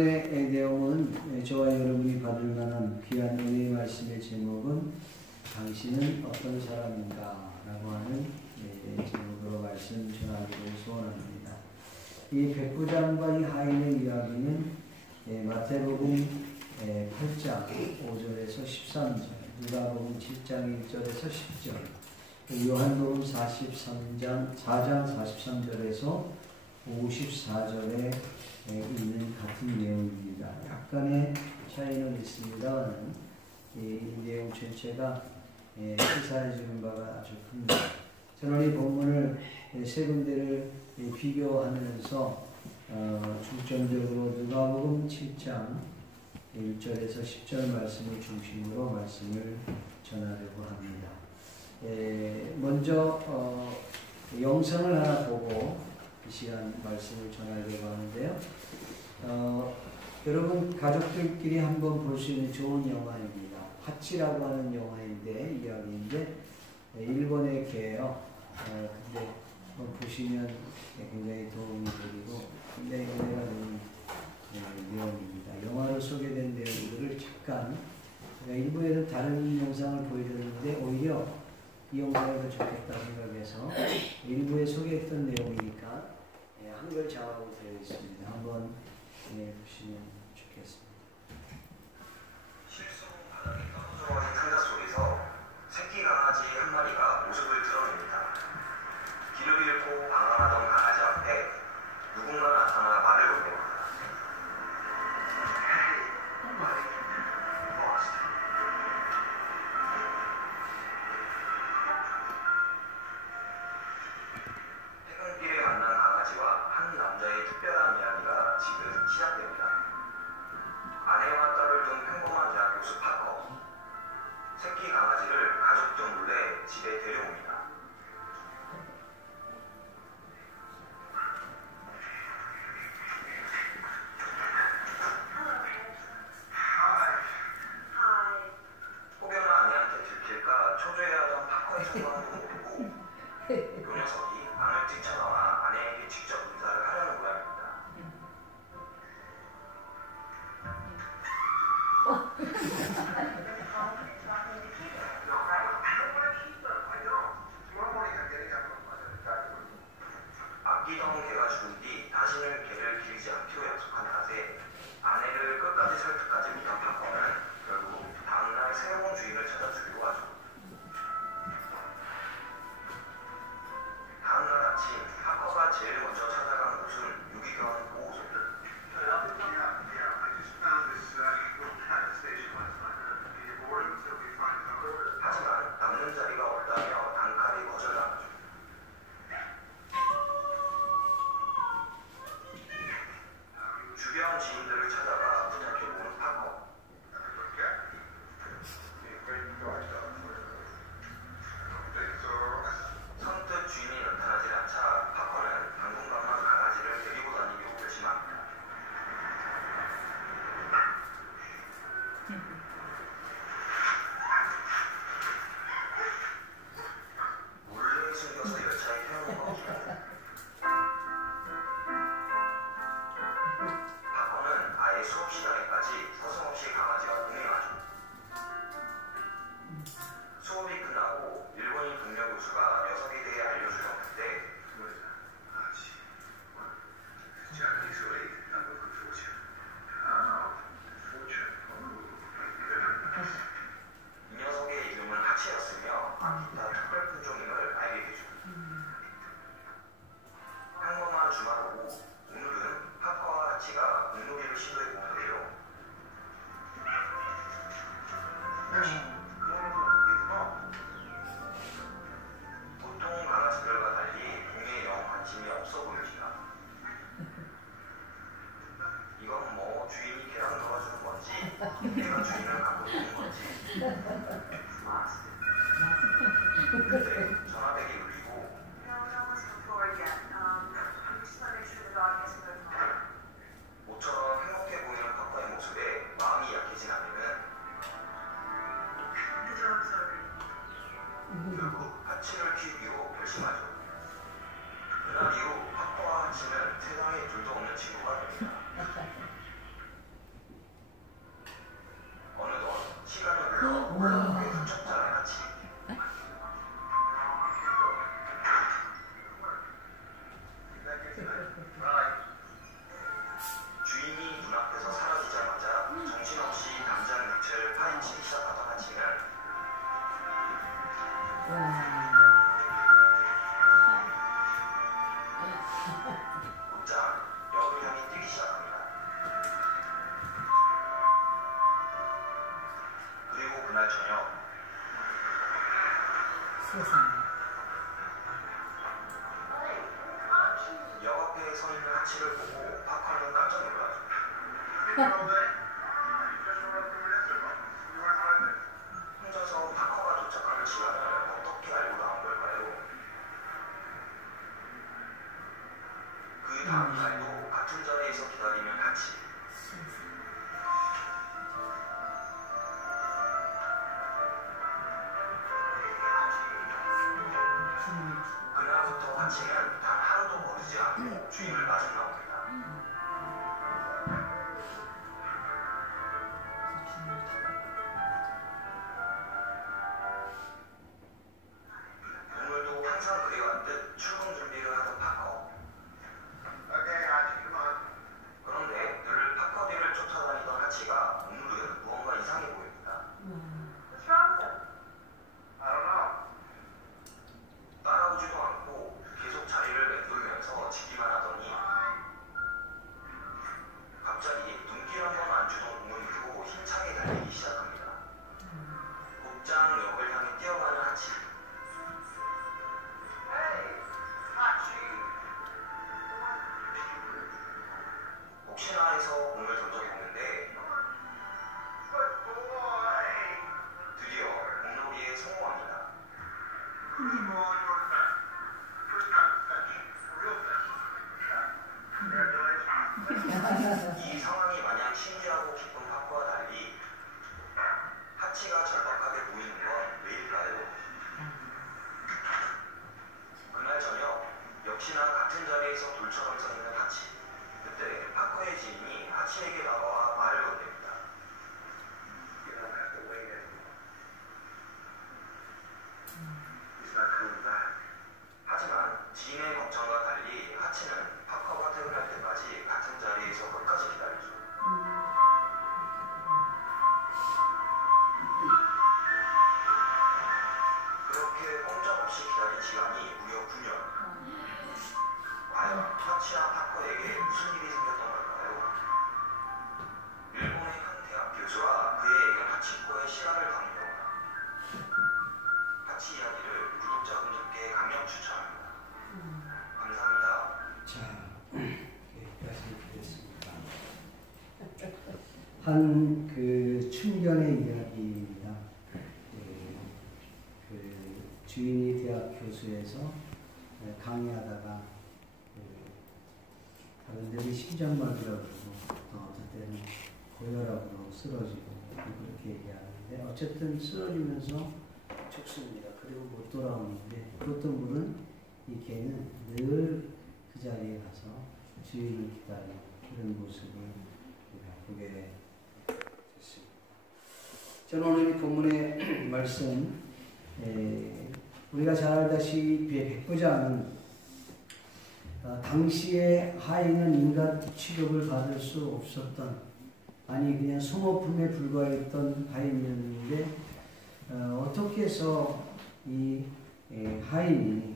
의 내용은 저와 여러분이 받을 만한 귀한 은혜의 말씀의 제목은 당신은 어떤 사람인가 라고 하는 제목으로 말씀 전하기를 소원합니다. 이 백부장과 이 하인의 이야기는 마태복음 8장 5절에서 13절, 누가복음 7장 1절에서 10절, 요한복음 4장 43절에서 54절에 있는 같은 내용입니다. 약간의 차이는 있습니다. 이 내용 전체가 시사해주는 바가 아주 큽니다. 저는 이 본문을 세 군데를 비교하면서 중점적으로 누가복음 7장 1절에서 10절 말씀을 중심으로 말씀을 전하려고 합니다. 먼저 영상을 하나 보고 이 시간 말씀을 전하려고 하는데요. 여러분 가족들끼리 한번 볼 수 있는 좋은 영화입니다. 하치라고 하는 영화인데 이야기인데 일본의 개예요. 근데 보시면 굉장히 도움이 되고 굉장히 은혜가 되는 내용입니다. 영화로 소개된 내용들을 잠깐 일부에는 다른 영상을 보여드렸는데 오히려 이 영상이 더 좋겠다 생각해서 일부에 소개했던 내용이니까 한글 자막으로 되어 있습니다. 한번 보시면 좋겠습니다. 실수 바닥에 떨어져 있는 상자 속에서 새끼 강아지 한 마리가 모습을 드러냅니다. 길을 잃고 방황하던 강아지 앞에 누군가 나타나 말을 건넵니다. 퇴근길에 만난 강아지와 한 남자의 특별한 이야기가 지금 시작됩니다. 아내와 딸을 둔 평범한 대학 교수 파커. 새끼 강아지를 가족들 몰래 집에 데려옵니다. 혹여나 아내한테 들킬까 초조해하던 파커의 상황도 모르고 요 녀석이 방을 뛰쳐나와 아내에게 직접 인사를 하려는 모양입니다. 아끼던 개가 죽은 뒤 다시는 개를 기르지 않기로 약속한 탓에 아내를 끝까지 설득하지 못한 파커는 결국 다음날 새로운 주인을 찾아주기로 하죠. 다음날 아침 파커가 제일 먼저 찾아간 곳은 유기견 보호소들. 하지만 남는 자리가 없다며 단칼에 거절당하죠. 주변 지인들을 찾아가 부탁해보는 파커. 선뜻 주인이 나타나지 않자 파커는 당분간만 강아지를 데리고 다니기로 결심합니다. 몰래 숨겨서 열차에 태우는 겁니다. 파커는 아예 수업 시간에까지 서슴없이 강아지와 동행하죠. 수업이 끝나고 일본인 동료 교수가 녀석에 대해 알려주려 하는데 이 녀석의 이름은 하치였으며 아키타 특별 품종임을 알게 되죠. 평범한 주말 오후 오늘은 파커와 하치가 공놀이를 시도해 보는데요. 보통 강아지들과 달리 공에 영 관심이 없어 보입니다. 이건 뭐 주인이 개랑 놀아주는 건지 개가 주인을 갖고 노는 건지. 근데 전화벨이 울리고 모처럼 행복해 보이는 파커의 모습에 마음이 약해진 아내는 결국 하치를 키우기로 결심하죠. 그날 이후 파커와 하치는 세상에 둘도 없는 친구가 됩니다. 그날 저녁 세상에. 역 앞에 서 있는 하치를 보고 파커는 깜짝 놀랐죠. 혼자서 파커가 도착하는 시간을 어떻게 알고 나온 걸까요? 그 다음 날도 같은 자리에서 기다리는 하치. 그날부터 하치는 단 하루도 거르지 않고 주인을 마중 나옵니다. 오늘도 항상 그래왔듯 출근 준비를 하던 파커. 그런데 늘 파커 뒤를 쫓아다니던 하치가 오늘은 무언가 이상해 보입니다. 따라오지도 않고 계속 자리를 맴돌면서 지기만 하더니 갑자기 눈길 한 번 안 주던 공을 들고 힘차게 달리기 시작합니다. 곧장 역을 향해 뛰어가는 하치. 혹시나 해서 공을 던져보는데 드디어 공놀이에 성공합니다. 이 상황이 마냥 신기하고 기쁜 파커와 달리 하치가 절박하게 보이는 건 왜일까요? 그날 저녁 역시나 같은 자리에서 돌처럼 서 있는 하치. 그때 파커의 지인이 하치에게 나와 말을 건넵니다. 하지만 지인의 걱정과 달리 하치는 파커가 퇴근할 때까지 같은 자리에서 끝까지 기다리죠. 그렇게 꼼짝없이 기다린 시간이 무려 9년. 과연 하치와 파커에게 무슨 일이 생겼던 걸까요? 일본의 한 대학 교수와 그의 애견 하치코의 실화를 담은 영화. 하치 이야기를 구독자분들께 강력 추천합니다. 감사합니다. 자, 여기까지 드렸습니다. 한 그 춘견의 이야기입니다. 그 주인이 대학 교수에서 강의하다가 다른 데는 심장마비라고 그러고 어떤 때는 고혈압으로 쓰러지고 그렇게 얘기하는데 어쨌든 쓰러지면서 죽습니다. 그리고 못 돌아오는데 그 어떤 분은 이 개는 늘 그 자리에 가서 주인을 기다리는 그런 모습을 보게 됐습니다. 저는 오늘 이 본문의 말씀 우리가 잘 알다시피 백부장은 당시에 하인은 인간 취급을 받을 수 없었던 아니 그냥 소모품에 불과했던 하인이었는데 어떻게 해서 이 하인이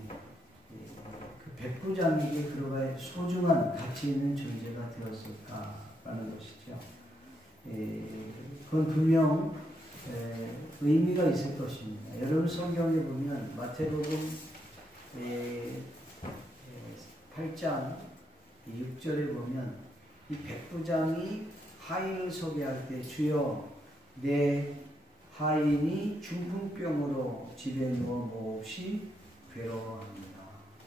그 백부장에게 그러한 소중한 가치 있는 존재가 되었을까라는 것이죠. 그건 분명 의미가 있을 것입니다. 여러분 성경에 보면 마태복음 8장 6절에 보면 이 백부장이 하인을 소개할 때 주여 내 하인이 중풍병으로 집에 누워 몹시 괴로워합니다.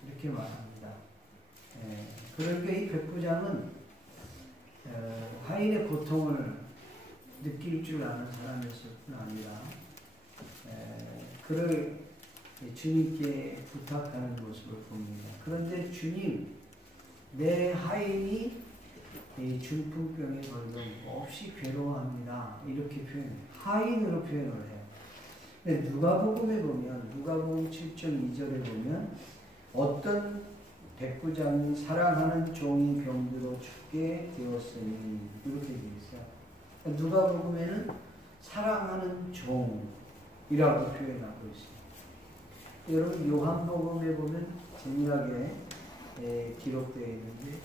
이렇게 말합니다. 그러니까 이 백부장은 하인의 고통을 느낄 줄 아는 사람이었을 뿐 아니라 그를 주님께 부탁하는 모습을 봅니다. 그런데 주님, 내 하인이 중풍병에 걸려 몹시 괴로워합니다. 이렇게 표현해요. 하인으로 표현을 해요. 근데 누가복음에 보면 누가복음 7장 2절에 보면 어떤 백부장이 사랑하는 종이 병들어 죽게 되었으니 이렇게 되어 있어요. 누가복음에는 사랑하는 종이라고 표현하고 있습니다. 여러분 요한복음에 보면 재미나게 기록되어 있는데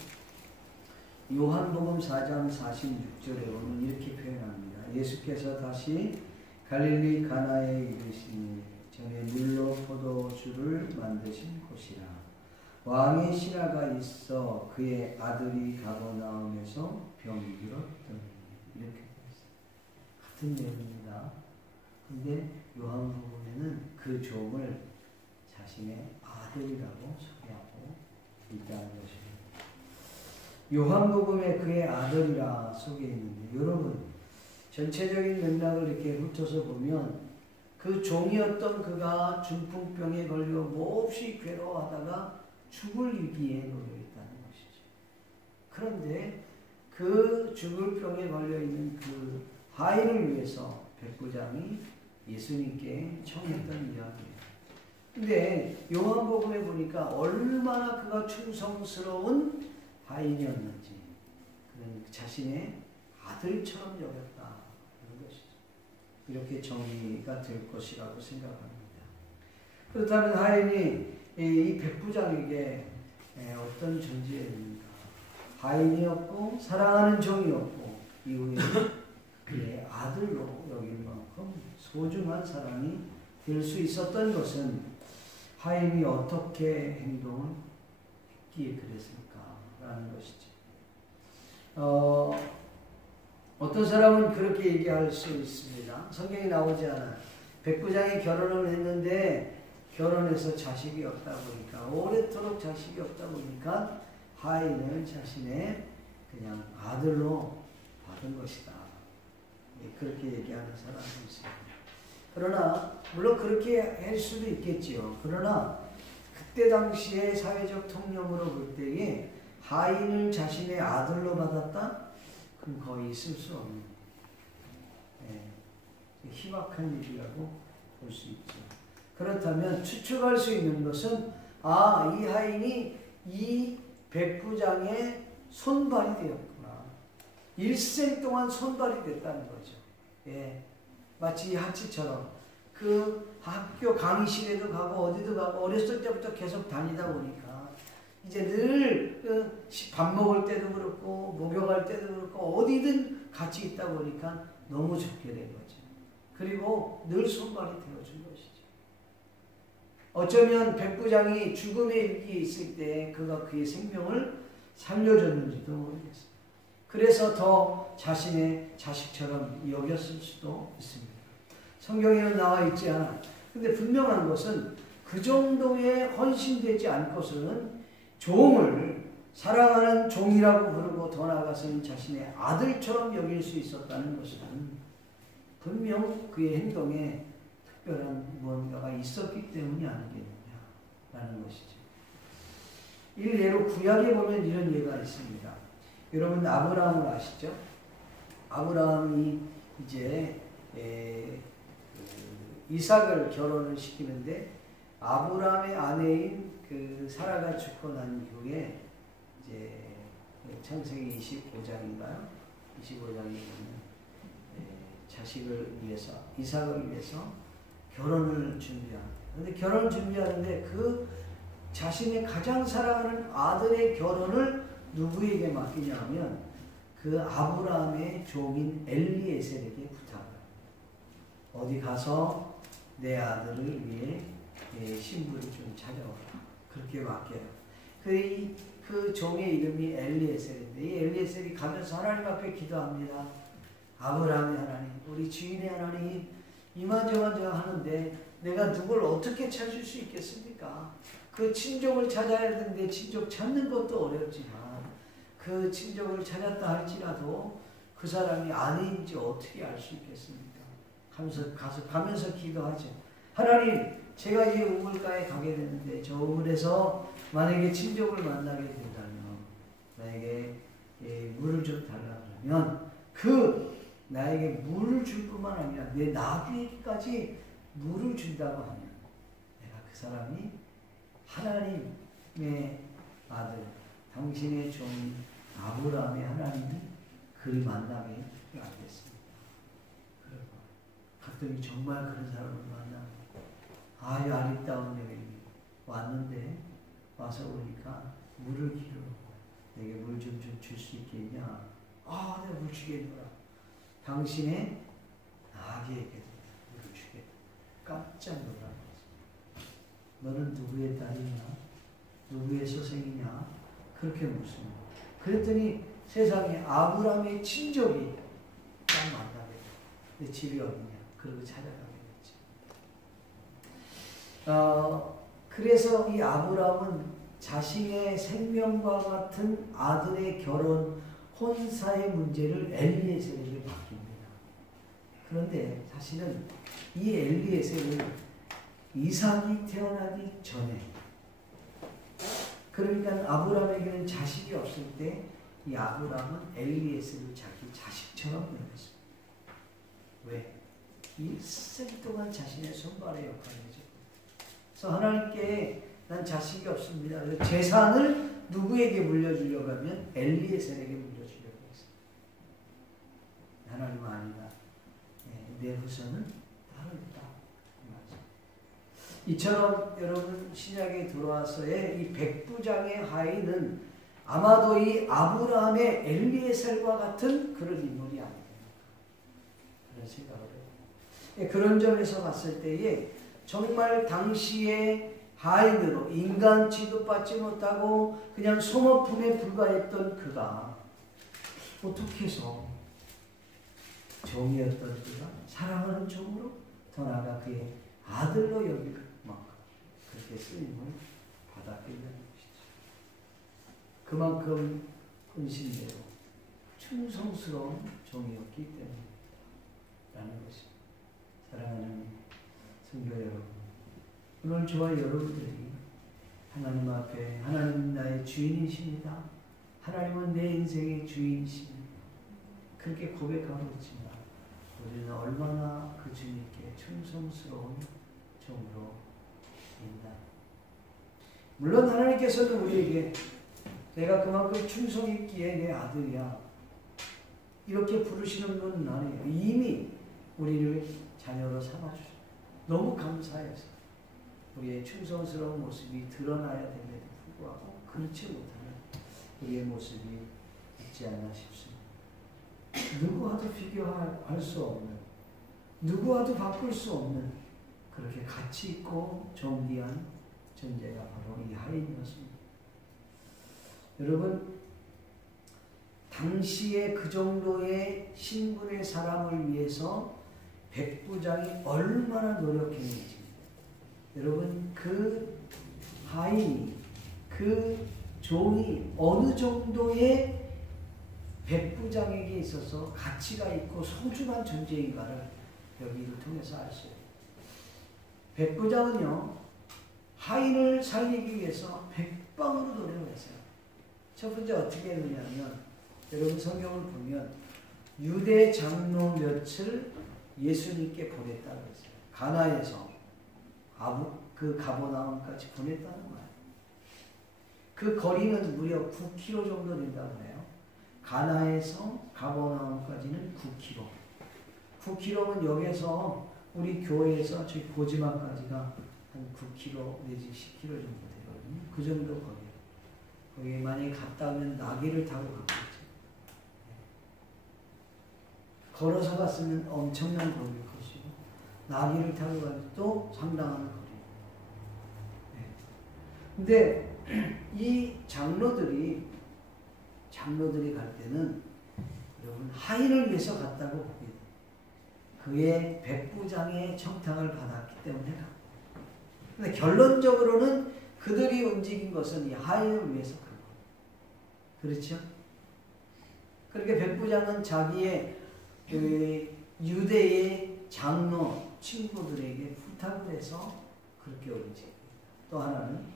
요한복음 4장 46절에 보면 이렇게 표현합니다. 예수께서 다시 갈릴리 가나에 이르시니 전에 밀로 포도주를 만드신 곳이라. 왕의 신하가 있어 그의 아들이 가버나움에서 병이 들었더니. 이렇게 되었어요. 같은 내용입니다. 근데 요한복음에는 그 종을 자신의 아들이라고 소개하고 있다는 것입니다. 요한복음에 그의 아들이라 소개했는데, 여러분 전체적인 맥락을 이렇게 훑어서 보면 그 종이었던 그가 중풍병에 걸려 몹시 괴로워하다가 죽을 위기에 놓여 있다는 것이죠. 그런데 그 죽을 병에 걸려 있는 그 하인을 위해서 백부장이 예수님께 청했던 이야기예요. 근데 요한복음에 보니까 얼마나 그가 충성스러운 하인이었는지, 그는 자신의 아들처럼 여겼다. 그런 것이죠. 이렇게 정의가 될 것이라고 생각합니다. 그렇다면 하인이 이 백부장에게 어떤 존재입니까? 하인이었고 사랑하는 종이었고 이후에 그의 아들로 여길 만큼 소중한 사람이 될 수 있었던 것은 하인이 어떻게 행동을 했기에 그랬을까라는 것이죠. 어떤 사람은 그렇게 얘기할 수 있습니다. 성경에 나오지 않아요. 백부장이 결혼을 했는데 결혼해서 자식이 없다 보니까, 오래도록 자식이 없다 보니까 하인을 자신의 그냥 아들로 받은 것이다. 그렇게 얘기하는 사람도 있습니다. 그러나 물론 그렇게 할 수도 있겠지요. 그러나 그때 당시에 사회적 통념으로 볼 때에 하인을 자신의 아들로 받았다? 그럼 거의 있을 수 없는 희박한 일이라고 볼 수 있죠. 그렇다면 추측할 수 있는 것은 이 하인이 이 백부장의 손발이 되었구나. 일생 동안 손발이 됐다는 거죠. 마치 하치처럼 그 학교 강의실에도 가고 어디도 가고 어렸을 때부터 계속 다니다 보니까 이제 늘 밥 먹을 때도 그렇고 목욕할 때도 그렇고 어디든 같이 있다 보니까 너무 좋게 된 거죠. 그리고 늘 손발이 되어준 것이죠. 어쩌면 백부장이 죽음의 위기에 있을 때 그가 그의 생명을 살려줬는지도 모르겠어요. 그래서 더 자신의 자식처럼 여겼을 수도 있습니다. 성경에는 나와 있지 않아. 근데 분명한 것은 그 정도의 헌신되지 않고서는 종을 사랑하는 종이라고 부르고 더 나아가서는 자신의 아들처럼 여길 수 있었다는 것은 분명 그의 행동에 특별한 무언가가 있었기 때문이 아니겠느냐라는 것이죠. 일례로 구약에 보면 이런 예가 있습니다. 여러분 아브라함을 아시죠? 아브라함이 이제 이삭을 결혼을 시키는데 아브라함의 아내인 그 사라가 죽고 난 이후에 이제 창세기 25장인가요? 25장에 보면 자식을 위해서, 이삭을 위해서 결혼을 준비합니다. 그런데 결혼을 준비하는데 그 자신의 가장 사랑하는 아들의 결혼을 누구에게 맡기냐면 그 아브라함의 종인 엘리에셀에게 부탁을 합니다. 어디 가서 내 아들을 위해 신부를 좀 찾아와라. 그렇게 맡겨요. 그 종의 이름이 엘리에셀인데 이 엘리에셀이 가면서 하나님 앞에 기도합니다. 아브라함의 하나님, 우리 주인의 하나님, 이만저만 하는데 내가 누굴 어떻게 찾을 수 있겠습니까? 그 친족을 찾아야 되는데 친족 찾는 것도 어렵지만 그 친족을 찾았다 할지라도 그 사람이 아내인지 어떻게 알 수 있겠습니까? 가면서 기도하죠. 하나님, 제가 이 우물가에 가게 되는데 저 우물에서 만약에 친족을 만나게 된다면 나에게 물을 좀 달라 그러면 그 나에게 물을 줄 뿐만 아니라 내 나귀에게까지 물을 준다고 하면 내가 그 사람이 하나님의 아들, 당신의 종 아브라함의 하나님이 그를 만나게 하겠습니다. 갔더니 정말 그런 사람을 만나고 아유 아리따운 여인이 왔는데 와서 보니까 물을 기르러 내게 물 좀 줄 수 있겠냐? 내가 물 주겠노라. 당신의 나귀에게 깜짝 놀란 거죠. 너는 누구의 딸이냐? 누구의 소생이냐? 그렇게 묻습니다. 그랬더니 세상에 아브라함의 친족이 딱 만나게 돼요. 근데 집이 어디냐? 그러고 찾아가게 됐죠. 그래서 이 아브라함은 자신의 생명과 같은 아들의 결혼, 혼사의 문제를 엘리에셀에게 맡깁니다. 그런데 사실은 이 엘리에셀은 이삭이 태어나기 전에, 그러니까 아브라함에게는 자식이 없을 때 이 아브라함은 엘리에셀을 자기 자식처럼 여겼습니다. 왜? 이 세기 동안 자신의 손발의 역할을 해줬거든요. 그래서 하나님께 난 자식이 없습니다. 그래서 재산을 누구에게 물려주려고 하면 엘리에셀에게 물려주려고 했어요. 하나님은 아니다. 내 후손은 따로 있다. 이처럼 여러분 신약에 들어와서의 이 백부장의 하인은 아마도 이 아브라함의 엘리에셀과 같은 그런 인물이 아닙니까? 그런 생각을 해요. 그런 점에서 봤을 때에 정말 당시에 하인으로 인간 취급받지 못하고 그냥 소모품에 불과했던 그가 어떻게 해서 종이었던 그가 사랑하는 종으로 더 나아가 그의 아들로 여길 만큼 그렇게 쓰임을 받았게 된 것이죠. 그만큼 헌신대로 충성스러운 종이었기 때문이라는 것입니다. 사랑하는 성도 여러분, 오늘 저와 여러분들이 하나님 앞에 하나님 나의 주인이십니다. 하나님은 내 인생의 주인이십니다. 그렇게 고백하고 있지만 우리는 얼마나 그 주님께 충성스러운 종으로 있나. 물론 하나님께서는 우리에게 내가 그만큼 충성 있기에 내 아들이야 이렇게 부르시는 건 아니에요. 이미 우리를 자녀로 삼아주셨어요. 너무 감사해서 우리의 충성스러운 모습이 드러나야 됨에도 불구하고 그렇지 못하는 우리의 모습이 있지 않나 싶습니다. 누구와도 비교할 수 없는, 누구와도 바꿀 수 없는 그렇게 가치 있고 존귀한 존재가 바로 이 하인이었습니다. 여러분, 당시에 그 정도의 신분의 사람을 위해서 백부장이 얼마나 노력했는지, 여러분 그 하인이, 그 종이 어느 정도의 백부장에게 있어서 가치가 있고 소중한 존재인가를 여기를 통해서 알 수 있어요. 백부장은요, 하인을 살리기 위해서 백방으로 노력을 했어요. 첫 번째 어떻게 했느냐면, 여러분 성경을 보면 유대 장로 몇을 예수님께 보냈다고 했어요. 가나에서 그 가버나움까지 보냈다는 거예요. 그 거리는 무려 9km 정도 된다고 해요. 가나에서 가버나움까지는 9km. 9km면 여기서 우리 교회에서 저희 고지마까지가 한 9km 내지 10km 정도 되거든요. 그 정도 거리예요. 거기에 만약에 갔다 오면 나귀를 타고 갔겠죠. 걸어서 갔으면 엄청난 거리일 것이고, 나귀를 타고 가면 또 상당한 거리예요. 근데 이 장로들이 갈 때는 여러분 하인을 위해서 갔다고 봅니다. 그의 백부장의 청탁을 받았기 때문에 갔고, 근데 결론적으로는 그들이 움직인 것은 이 하인을 위해서 간 거예요. 그렇죠? 그렇게 백부장은 자기의 그 유대의 장로 친구들에게 부탁을 해서 그렇게 움직입니다. 또 하나는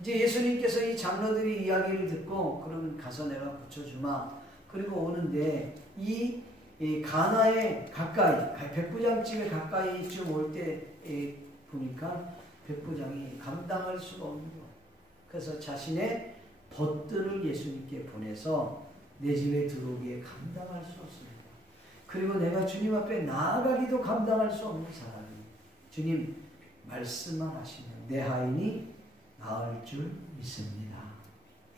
이제 예수님께서 이 장로들이 이야기를 듣고 그러면 가서 내가 붙여주마. 그리고 오는데 이 가나에 가까이, 백부장 집에 가까이쯤 올 때 보니까 백부장이 감당할 수가 없는 거예요. 그래서 자신의 벗들을 예수님께 보내서 내 집에 들어오기에 감당할 수 없습니다. 그리고 내가 주님 앞에 나아가기도 감당할 수 없는 사람이 주님 말씀만 하시면 내 하인이 나을 줄 믿습니다.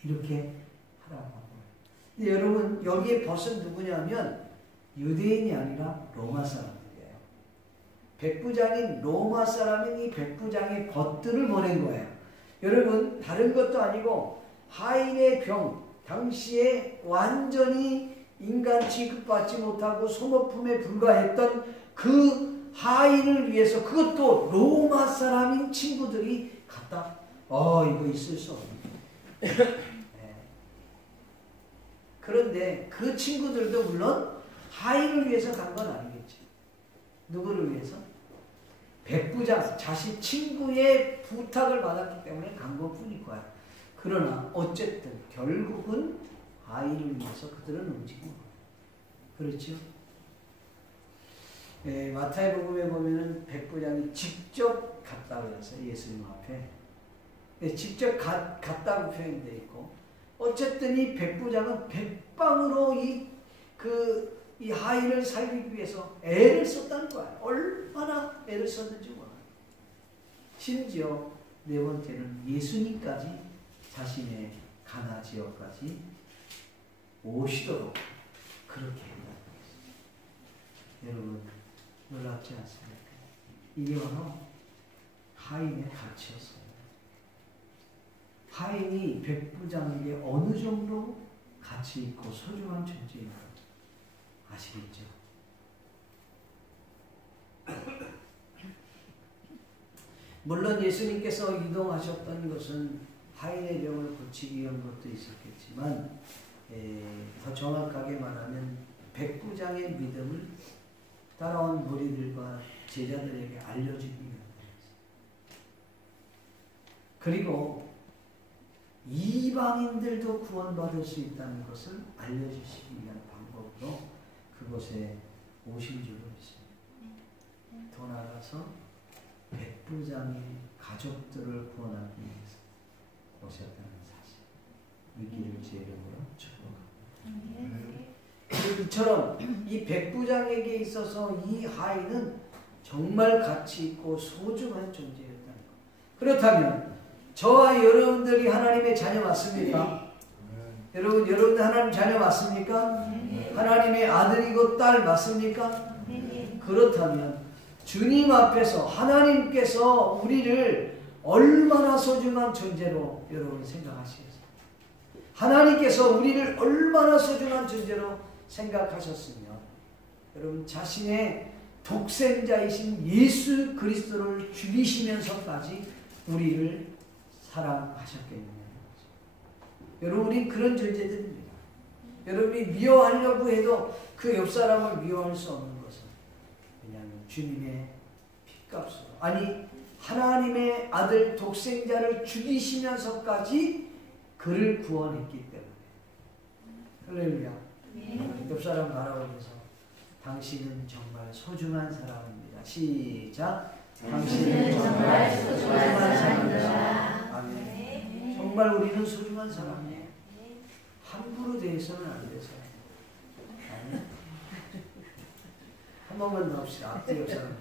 이렇게 하라고 하고. 근데 여러분 여기에 벗은 누구냐면 유대인이 아니라 로마 사람들이에요. 백부장인 로마 사람인 이 백부장의 벗들을 보낸 거예요. 여러분 다른 것도 아니고 하인의 병, 당시에 완전히 인간 취급받지 못하고 소모품에 불과했던 그 하인을 위해서, 그것도 로마 사람인 친구들이 갔다. 이거 있을 수 없네. 네. 그런데 그 친구들도 물론 하인을 위해서 간 건 아니겠죠. 누구를 위해서? 백부장, 자신 친구의 부탁을 받았기 때문에 간 것뿐일 거야. 그러나 어쨌든 결국은 하인을 위해서 그들은 움직인 거예요. 그렇죠? 네, 마태복음에 보면은 백부장이 직접 갔다고 해서 예수님 앞에, 네, 직접 갔다고 표현되어 있고, 어쨌든 이 백부장은 백방으로 이 하인을 살리기 위해서 애를 썼다는 거야. 얼마나 애를 썼는지 몰라. 심지어 네 번째는 예수님까지 자신의 가나 지역까지 오시도록 그렇게 했다는 것입니다. 여러분 놀랍지 않습니까? 이게 바로 하인의 가치였어요. 하인이 백부장에게 어느 정도 가치 있고 소중한 존재인가 아시겠죠? 물론 예수님께서 이동하셨던 것은 하인의 병을 고치기 위한 것도 있었겠지만, 더 정확하게 말하면 백부장의 믿음을 따라온 무리들과 제자들에게 알려주기 위한 것입니다. 그리고 이방인들도 구원받을 수 있다는 것을 알려주시기 위한 방법으로 그곳에 오신 줄로 있습니다. 더 나아가서 백부장의 가족들을 구원하기 위해서 오셨다는 사실, 이 길을 제 이름으로 축복합니다. 이처럼 이 백부장에게 있어서 이 하인은 정말 가치 있고 소중한 존재였다는 것. 그렇다면 저와 여러분들이 하나님의 자녀 맞습니까? 여러분들 하나님 자녀 맞습니까? 하나님의 아들이고 딸 맞습니까? 그렇다면 주님 앞에서 하나님께서 우리를 얼마나 소중한 존재로 여러분 생각하시겠어요? 하나님께서 우리를 얼마나 소중한 존재로 생각하셨으며, 여러분 자신의 독생자이신 예수 그리스도를 죽이시면서까지 우리를 사랑하셨겠느냐. 여러분 우린 그런 존재들입니다. 여러분이 미워하려고 해도 그 옆 사람을 미워할 수 없는 것은 왜냐하면 주님의 핏값으로, 아니 하나님의 아들 독생자를 죽이시면서까지 그를 구원했기 때문에. 할렐루야. 옆 사람 바라보면서 당신은 정말 소중한 사람입니다. 시작. 당신은 정말 소중한 사람입니다. 아멘. 정말 우리는 소중한 사람이에요. 함부로 대해서는 안 돼서. 한 번만 더 합시다. 앞뒤 옆 사람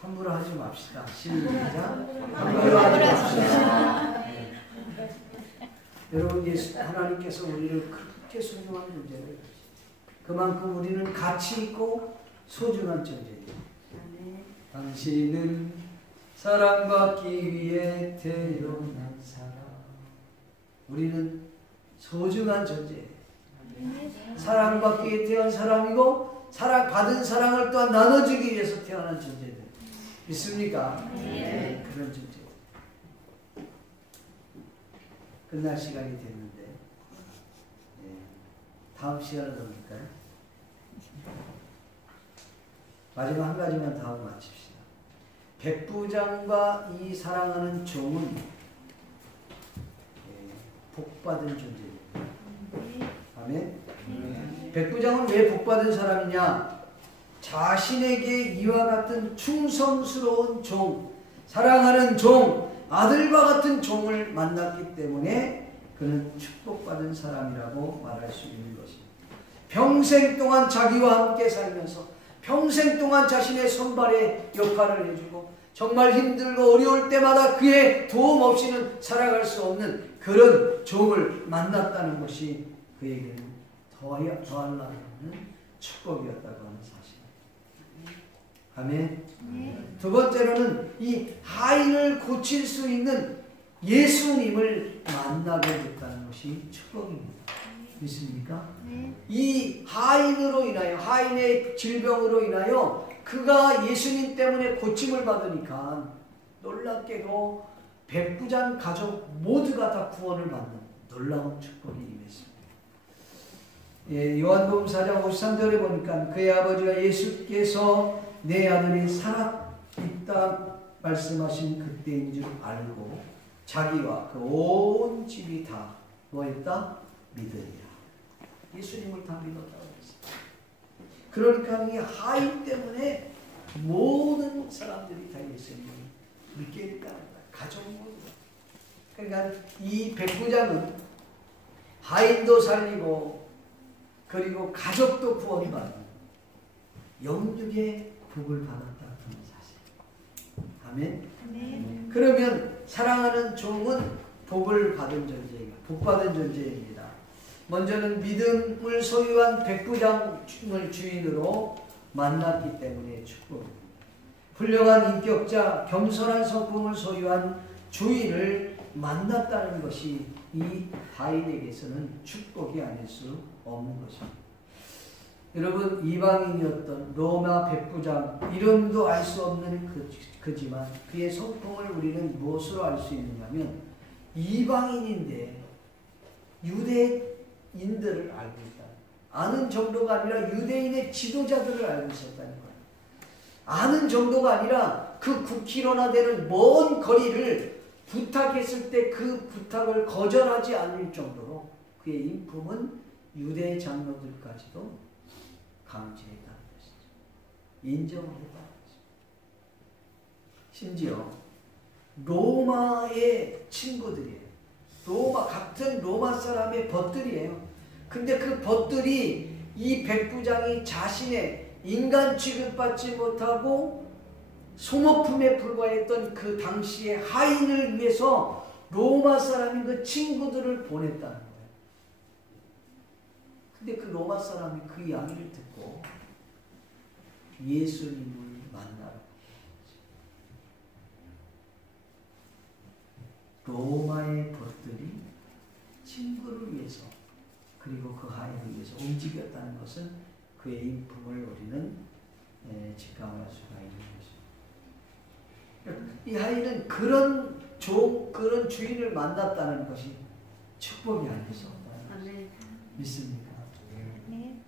함부로 하지 맙시다. 시작. 함부로 하지 맙시다. 네. 여러분 하나님께서 우리를 그렇게 소중한 존재로 해주셨어요. 그만큼 우리는 가치 있고 소중한 존재입니다. 당신은 사랑받기 위해 태어난 사람. 우리는 소중한 존재예요. 사랑받기 위해 태어난 사람이고, 받은 사랑을 또한 나눠주기 위해서 태어난 존재들. 믿습니까? 네. 그런 존재. 끝날 시간이 됐는데, 네. 다음 시간을 넘길까요? 마지막 한 가지만 더 하고 마칩시다. 백부장과 이 사랑하는 종은 복받은 존재입니다. 아멘. 백부장은 왜 복받은 사람이냐? 자신에게 이와 같은 충성스러운 종, 사랑하는 종, 아들과 같은 종을 만났기 때문에 그는 축복받은 사람이라고 말할 수 있는 것입니다. 평생 동안 자기와 함께 살면서 평생 동안 자신의 손발에 역할을 해주고 정말 힘들고 어려울 때마다 그의 도움 없이는 살아갈 수 없는 그런 종을 만났다는 것이 그에게는 더할 나위 없는 축복이었다고 하는 사실. 아멘. 네. 두 번째로는 이 하인을 고칠 수 있는 예수님을 만나게 됐다는 것이 축복입니다. 믿습니까? 네. 이 하인으로 인하여, 하인의 질병으로 인하여 그가 예수님 때문에 고침을 받으니까 놀랍게도 백부장 가족 모두가 다 구원을 받는 놀라운 축복이 임했습니다. 예, 요한복음 4장 53절에 보니까 그의 아버지가 예수께서 내 아들이 살아있다 말씀하신 그때인 줄 알고 자기와 그 온 집이 다 뭐했다? 믿으리라. 예수님을 다 믿었다고 했습니다. 그러니까 이 하인 때문에 모든 사람들이 다 예수님을 믿게 됐다는 거예요. 가족 모두. 그러니까 이 백부장은 하인도 살리고 그리고 가족도 구원받는 영육의 복을 받았다는 사실. 아멘. 네. 그러면 사랑하는 종은 복을 받은 존재이고 복 받은 존재입니다. 먼저는 믿음을 소유한 백부장을 주인으로 만났기 때문에 축복입니다. 훌륭한 인격자, 겸손한 성품을 소유한 주인을 만났다는 것이 이 하인에게서는 축복이 아닐 수 없는 것입니다. 여러분, 이방인이었던 로마 백부장, 이름도 알 수 없는 그지만 그의 성품을 우리는 무엇으로 알 수 있느냐면 이방인인데 유대인들을 알고 있다. 아는 정도가 아니라 유대인의 지도자들을 알고 있었다는 거예요. 아는 정도가 아니라 그 9km나 되는 먼 거리를 부탁했을 때 그 부탁을 거절하지 않을 정도로 그의 인품은 유대 장로들까지도 감지했다는 것이죠. 인정을 했다는 것이죠. 심지어 로마의 친구들이에요. 같은 로마 사람의 벗들이에요. 근데 그 벗들이 이 백부장이 자신의 인간 취급받지 못하고 소모품에 불과했던 그 당시의 하인을 위해서 로마 사람인 그 친구들을 보냈다는 거예요. 근데 그 로마 사람이 그 이야기를 듣고 예수님을 만나러 로마의 벗들이 친구를 위해서 그리고 그 하인을 위해서 움직였다는 것은 그의 인품을 우리는 직감할 수가 있는 것입니다. 이 하인은 그런 주인을 만났다는 것이 축복이 아닐 수 없다는 것입니다. 믿습니까? 네.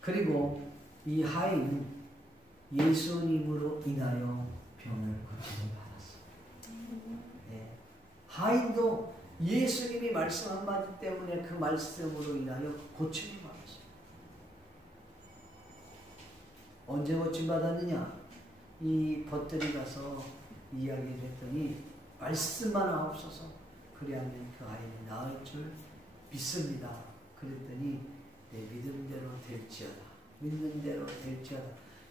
그리고 이 하인은 예수님으로 인하여 병을 고침을 받았습니다. 네. 하인도 예수님이 말씀 한마디 때문에 그 말씀으로 인하여 고침을 받았습니다. 언제 고침 받았느냐? 이 벗들이 가서 이야기를 했더니 말씀만 하옵소서. 그리하면 그 아이는 나을 줄 믿습니다. 그랬더니 내 믿음대로 될지어다. 믿는 대로 될지어다.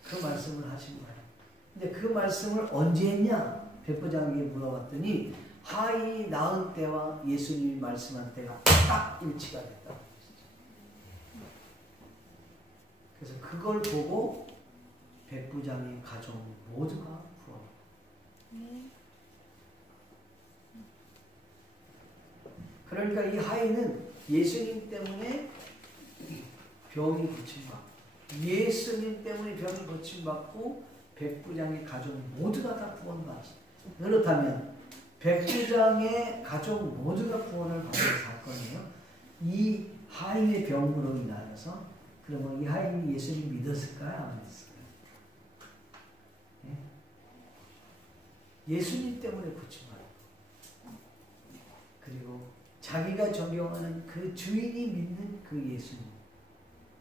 그 말씀을 하신 거예요. 근데 그 말씀을 언제 했냐? 백부장에게 물어봤더니 하인이 낳은 때와 예수님이 말씀한 때가 딱 일치가 됐다고 했어요. 그래서 그걸 보고 백부장의 가족 모두가 구원받았다. 그러니까 이 하인은 예수님 때문에 병이 고침받고 예수님 때문에 병이 고침받고 백부장의 가족 모두가 다 구원받았어요. 그렇다면 백부장의 가족 모두가 구원을 받는 사건이에요. 이 하인의 병으로 인하여서 그러면 이 하인이 예수님 믿었을까요? 안 믿었을까요? 예? 예수님 때문에 고침받았고 그리고 자기가 존경하는 그 주인이 믿는 그 예수님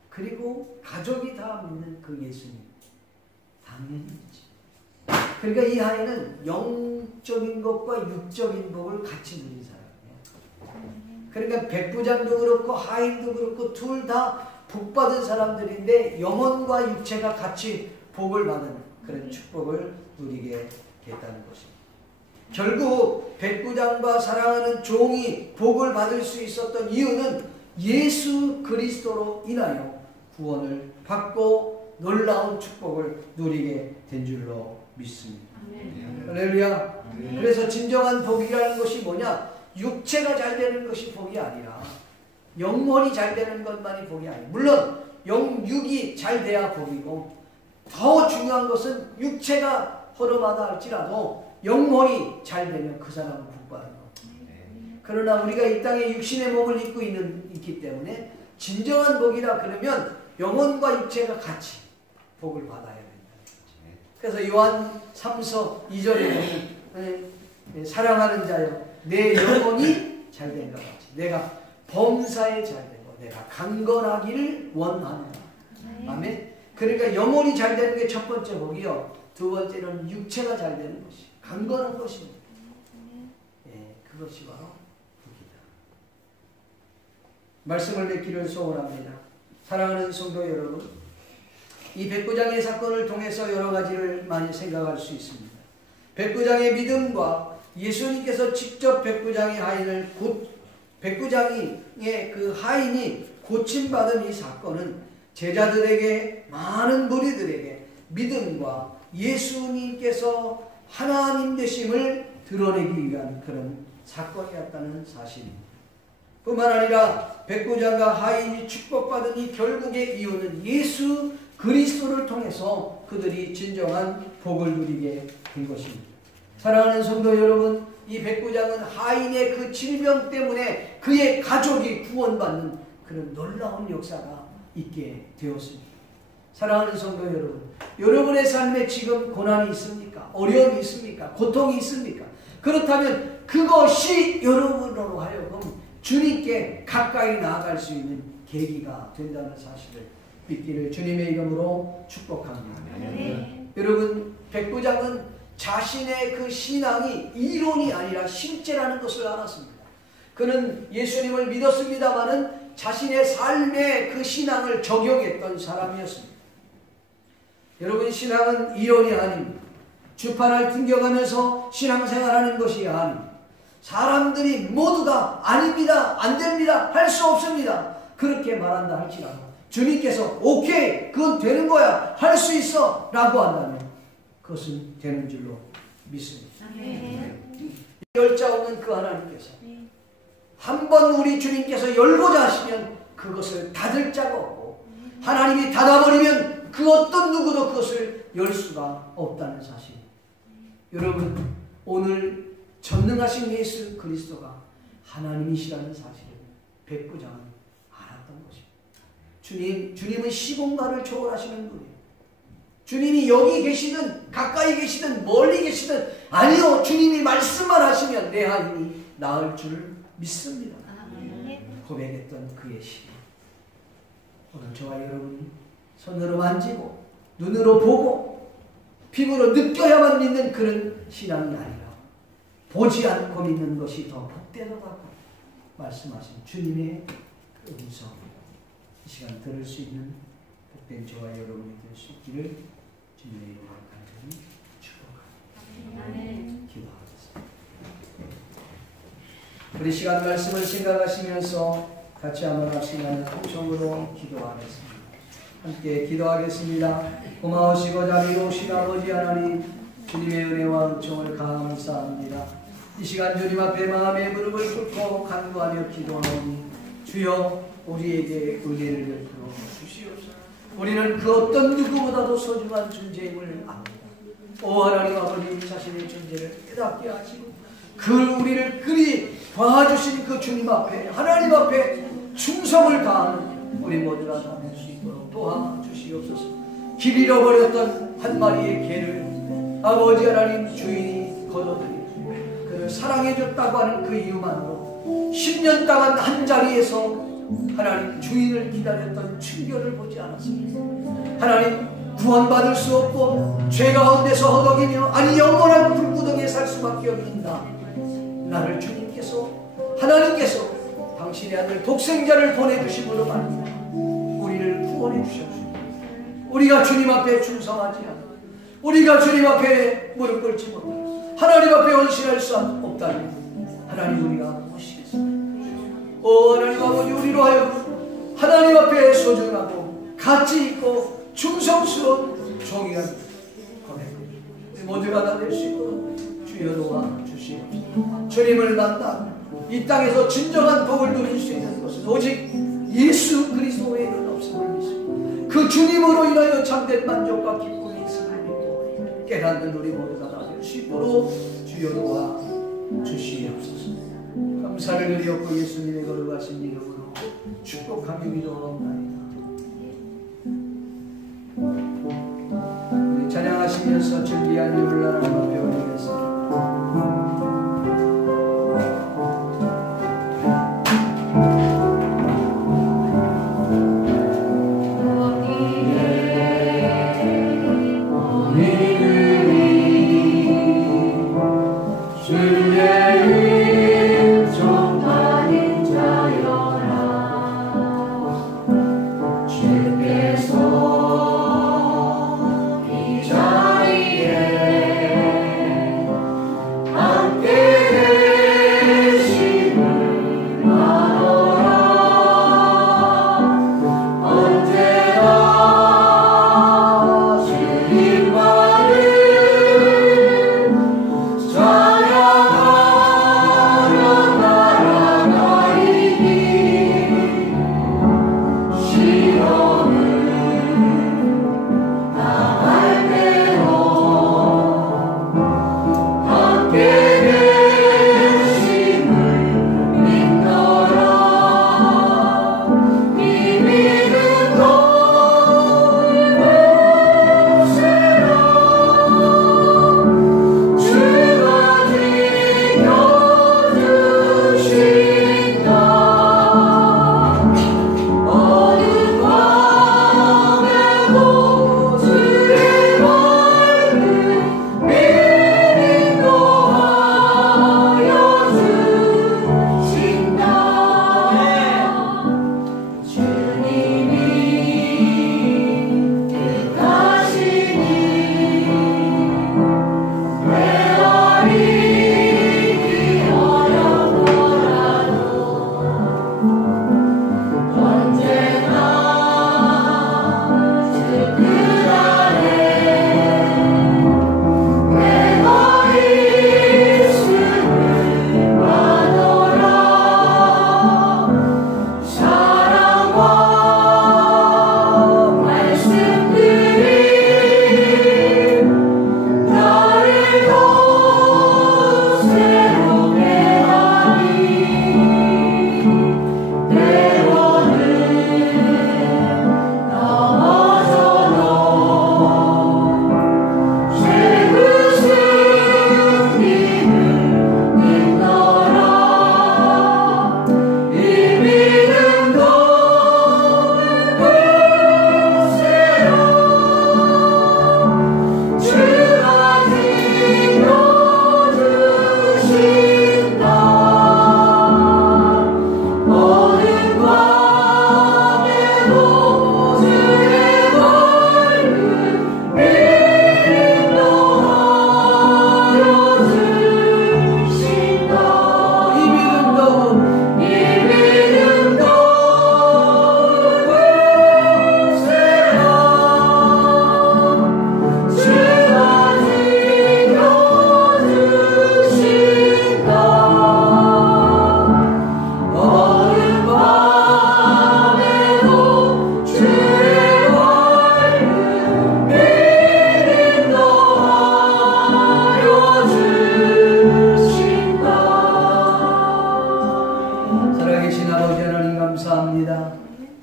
그리고 가족이 다 믿는 그 예수님 당연히 믿지. 그러니까 이 하인은 영적인 것과 육적인 복을 같이 누린 사람이에요. 그러니까 백부장도 그렇고 하인도 그렇고 둘 다 복받은 사람들인데 영혼과 육체가 같이 복을 받은 그런 축복을 누리게 됐다는 것입니다. 결국 백부장과 사랑하는 종이 복을 받을 수 있었던 이유는 예수 그리스도로 인하여 구원을 받고 놀라운 축복을 누리게 된 줄로 믿습니다. 할렐루야. 그래서 진정한 복이라는 것이 뭐냐? 육체가 잘 되는 것이 복이 아니라 영혼이 잘 되는 것만이 복이 아니에요. 물론 육이 잘 돼야 복이고, 더 중요한 것은 육체가 허름하다 할지라도 영혼이 잘 되면 그 사람은 복받는 겁니다. 그러나 우리가 이 땅에 육신의 몸을 입고 있기 때문에 진정한 복이라 그러면 영혼과 육체가 같이 복을 받아야 된다. 그래서 요한 3서 2절에 보면 사랑하는 자여 내 영혼이 잘된 것 같이 내가 범사에 잘되고 내가 강건하기를 원하노라. 아멘. 그러니까 영혼이 잘 되는 게 첫 번째 복이요. 두 번째는 육체가 잘 되는 것이 강건한 것입니다. 예, 그것이 바로 복이다. 말씀을 맺기를 소원합니다. 사랑하는 성도 여러분, 이 백부장의 사건을 통해서 여러 가지를 많이 생각할 수 있습니다. 백부장의 믿음과 예수님께서 직접 백부장의 그 하인이 고침받은 이 사건은 제자들에게, 많은 무리들에게 믿음과 예수님께서 하나님 되심을 드러내기 위한 그런 사건이었다는 사실입니다. 뿐만 아니라 백부장과 하인이 축복받은 이 결국의 이유는 예수 그리스도를 통해서 그들이 진정한 복을 누리게 된 것입니다. 사랑하는 성도 여러분, 이 백부장은 하인의 그 질병 때문에 그의 가족이 구원받는 그런 놀라운 역사가 있게 되었습니다. 사랑하는 성도 여러분, 여러분의 삶에 지금 고난이 있습니까? 어려움이 있습니까? 고통이 있습니까? 그렇다면 그것이 여러분으로 하여금 주님께 가까이 나아갈 수 있는 계기가 된다는 사실을 믿기를 주님의 이름으로 축복합니다. 여러분, 백부장은 자신의 그 신앙이 이론이 아니라 실제라는 것을 알았습니다. 그는 예수님을 믿었습니다마는 자신의 삶에 그 신앙을 적용했던 사람이었습니다. 여러분, 신앙은 이론이 아닙니다. 주판을 튕겨가면서 신앙생활하는 것이 아닙니다. 사람들이 모두 다 아닙니다, 안 됩니다, 할 수 없습니다, 그렇게 말한다 할지라도 주님께서 오케이, 그건 되는 거야, 할 수 있어 라고 한다면 그것은 되는 줄로 믿습니다. 열자 없는 그 하나님께서 한번 우리 주님께서 열고자 하시면 그것을 닫을 자가 없고, 하나님이 닫아버리면 그 어떤 누구도 그것을 열 수가 없다는 사실. 여러분, 오늘 전능하신 예수 그리스도가 하나님이시라는 사실을 백부장은 알았던 것입니다. 주님은 시공간을 초월하시는 분이에요. 주님이 여기 계시든 가까이 계시든 멀리 계시든, 아니요, 주님이 말씀만 하시면 내 하인이 나을 줄 믿습니다. 고백했던 그의 시간, 오늘 저와 여러분이 손으로 만지고 눈으로 보고 피부로 느껴야만 믿는 그런 신앙이 아니라 보지 않고 믿는 것이 더 복되다고 말씀하신 주님의 그 음성, 이 시간 들을 수 있는 복된 저와 여러분이 될 수 있기를 주님의 이름으로 간절히 축복합니다. 기도하겠습니다. 우리 시간 말씀을 생각하시면서 같이 한번 합시면 통성으로 기도하겠습니다. 함께 기도하겠습니다. 고마우시고 자비로우신 아버지 하나님, 주님의 은혜와 은총을 감사합니다. 이 시간 주님 앞에 마음의 무릎을 꿇고 간구하며 기도하오니 주여, 우리에게 은혜를 베풀어 주시옵소서. 우리는 그 어떤 누구보다도 소중한 존재임을 압니다. 오 하나님 아버지, 자신의 존재를 깨닫게 하시고 그 우리를 그리 봐주신 그 주님 앞에, 하나님 앞에 충성을 다하는 우리 모두가 될 수 있도록 도와주시옵소서. 길 잃어버렸던 한 마리의 개를 아버지 하나님 주인이 거둬들이고 그를 사랑해줬다고 하는 그 이유만으로 10년 동안 한 자리에서 하나님 주인을 기다렸던 충격을 보지 않았습니다. 하나님, 구원받을 수 없고 죄 가운데서 허덕이며 아니 영원한 불구덩이에 살 수밖에 없는 나를 주님께서, 하나님께서 당신의 아들 독생자를 보내주심으로 말미암아 우리를 구원해 주셨습니다. 우리가 주님 앞에 충성하지 않고, 우리가 주님 앞에 무릎 꿇지 못하고 하나님 앞에 헌신할 수 없다면 하나님, 우리가 무엇이겠습니까? 하나님 아버지, 우리로 하여금 하나님 앞에 소중하고 가치 있고 충성스러운 종이라는 고백합니다. 모두가 다 될 수 있도록 주여 도와주시옵소서. 주님을 만나 이 땅에서 진정한 복을 누릴 수 있는 것은 오직 예수 그리스도 외에는 없음을 믿습니다. 그 주님으로 인하여 참된 만족과 기쁨이 있음을 믿고 깨닫는 우리 모두가 다 될 수 있도록 주여 도와주시옵소서. 감사를 드리옵고 예수님의 거룩하신 이름으로 축복하며 기도하옵나이다. 우리 찬양하시면서 준비한 유를 하나님 앞에 올리겠습니다.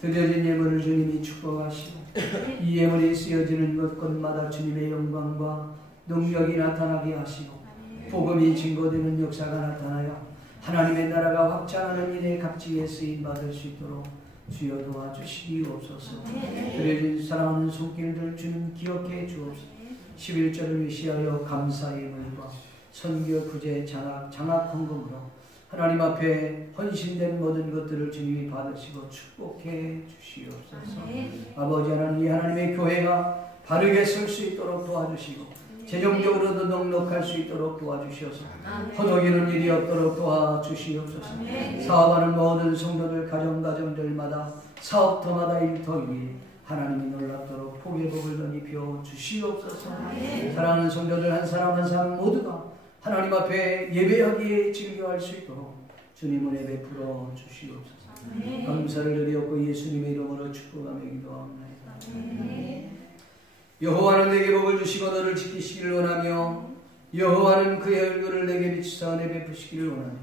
드려진 예물을 주님이 축복하시고 이 예물이 쓰여지는 곳곳마다 주님의 영광과 능력이 나타나게 하시고 복음이 증거되는 역사가 나타나요 하나님의 나라가 확장하는 일에 값지게 쓰임받을 수 있도록 주여 도와주시옵소서. 드려진 사랑하는 손길들 주님 기억해 주옵소서. 11절을 위시하여 감사의 예물과 선교 구제 장학 헌금으로 하나님 앞에 헌신된 모든 것들을 주님이 받으시고 축복해 주시옵소서. 아버지 하나님, 이 하나님의 교회가 바르게 설 수 있도록 도와주시고 재정적으로도 넉넉할 수 있도록 도와주시옵소서. 허덕이는 일이 없도록 도와주시옵소서. 사업하는 모든 성도들 가정들마다 사업터마다 일터일이 하나님이 놀랍도록 복의 복을 덧입혀 주시옵소서. 사랑하는 성도들 한 사람 한 사람 모두가 하나님 앞에 예배하기에 즐겨할 수 있도록 주님 은혜 베풀어 주시옵소서. 감사를 드리옵고 예수님의 이름으로 축복하며 기도합니다. 여호와는 내게 복을 주시고 너를 지키시기를 원하며 여호와는 그의 얼굴을 내게 비추사 은혜 베푸시기를 원하며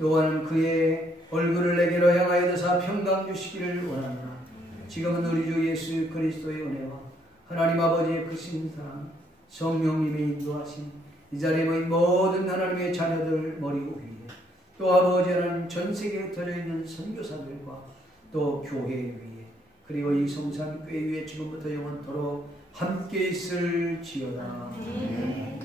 여호와는 그의 얼굴을 내게로 향하여 드사 평강 주시기를 원하노라. 지금은 우리 주 예수 그리스도의 은혜와 하나님 아버지의 크신 사랑 성령님의 인도하심 이 자리에 모인 모든 하나님의 자녀들 머리 위에 또 아버지 하나님 전 세계에 흩어져 있는 선교사들과 또 교회 위에 그리고 이 성산교회 위에 지금부터 영원토록 함께 있을지어다. 네.